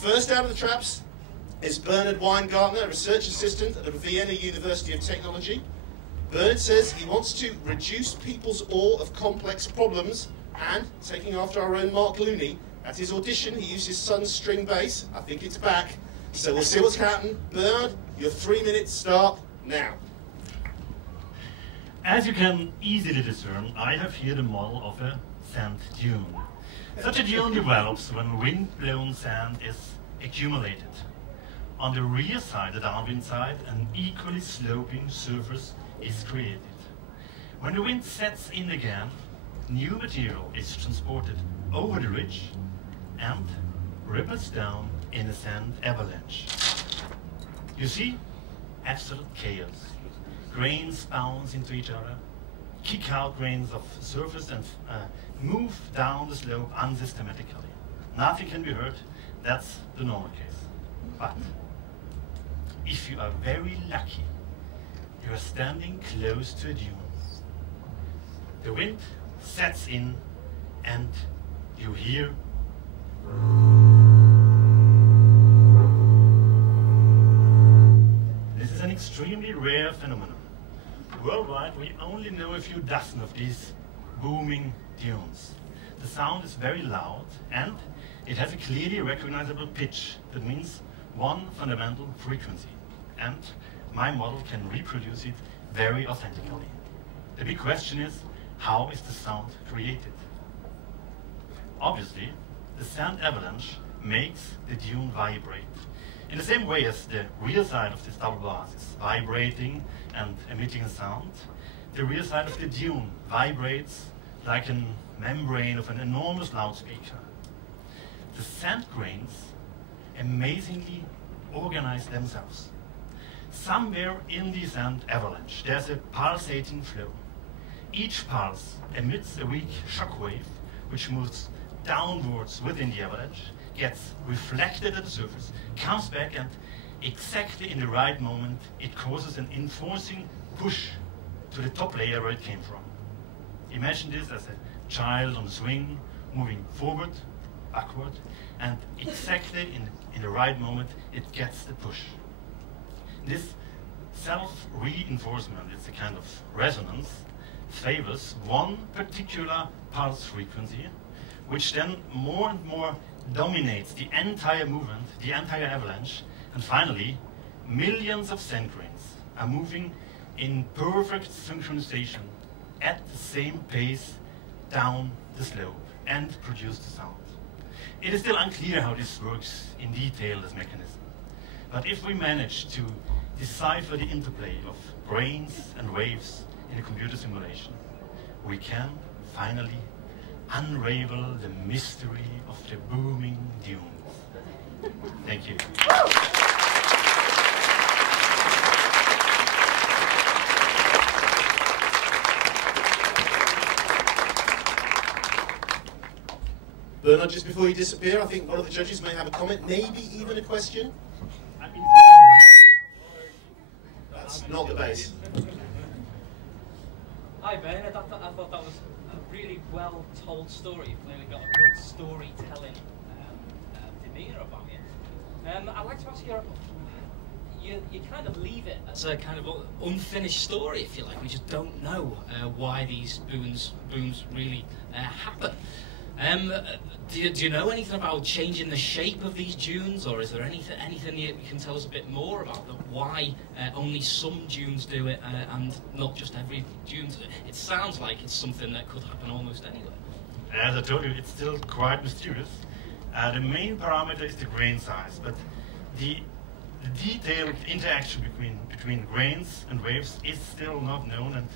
First out of the traps is Bernhard Weingartner, a research assistant at the Vienna University of Technology. Bernhard says he wants to reduce people's awe of complex problems, and, taking after our own Mark Looney, at his audition he used his son's string bass. I think it's back. So we'll see what's happening. Bernhard, your 3 minutes start now. As you can easily discern, I have here the model of a sand dune. Such a dune develops when wind-blown sand is accumulated. On the rear side, the downwind side, an equally sloping surface is created. When the wind sets in again, new material is transported over the ridge and ripples down in a sand avalanche. You see? Absolute chaos. Grains bounce into each other, kick out grains of surface and move down the slope unsystematically. Nothing can be hurt. That's the normal case. But if you are very lucky, you are standing close to a dune. The wind sets in and you hear this is an extremely rare phenomenon. Worldwide, we only know a few dozen of these booming dunes. The sound is very loud and it has a clearly recognizable pitch. That means one fundamental frequency. And my model can reproduce it very authentically. The big question is, how is the sound created? Obviously, the sand avalanche makes the dune vibrate. In the same way as the rear side of this double blast is vibrating and emitting a sound, the rear side of the dune vibrates like a membrane of an enormous loudspeaker. The sand grains amazingly organize themselves. Somewhere in the sand avalanche, there's a pulsating flow. Each pulse emits a weak shock wave, which moves downwards within the avalanche, gets reflected at the surface, comes back, and exactly in the right moment, it causes an enforcing push to the top layer where it came from. Imagine this as a child on a swing, moving forward, backward, and exactly in the right moment, it gets the push. This self-reinforcement, it's a kind of resonance, favors one particular pulse frequency, which then more and more dominates the entire movement, the entire avalanche, and finally, millions of sand grains are moving in perfect synchronization at the same pace down the slope and produce the sound. It is still unclear how this works in detail, this mechanism. But if we manage to decipher the interplay of grains and waves in a computer simulation, we can finally unravel the mystery of the booming dunes. Thank you. Bernhard, just before you disappear, I think one of the judges may have a comment, maybe even a question. That's not the bass. Hi Bernhard, I thought that was a really well told story. You've clearly got a good storytelling demeanour about you. I'd like to ask you kind of leave it as a kind of unfinished story, if you like. We just don't know why these booms really happen. Do you know anything about changing the shape of these dunes, or is there anything you can tell us a bit more about why only some dunes do it and not just every dune? It sounds like it's something that could happen almost anywhere. As I told you, it's still quite mysterious. The main parameter is the grain size, but the detailed interaction between grains and waves is still not known, and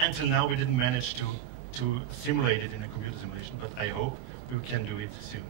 until now we didn't manage to simulate it in a computer simulation, but I hope we can do it soon.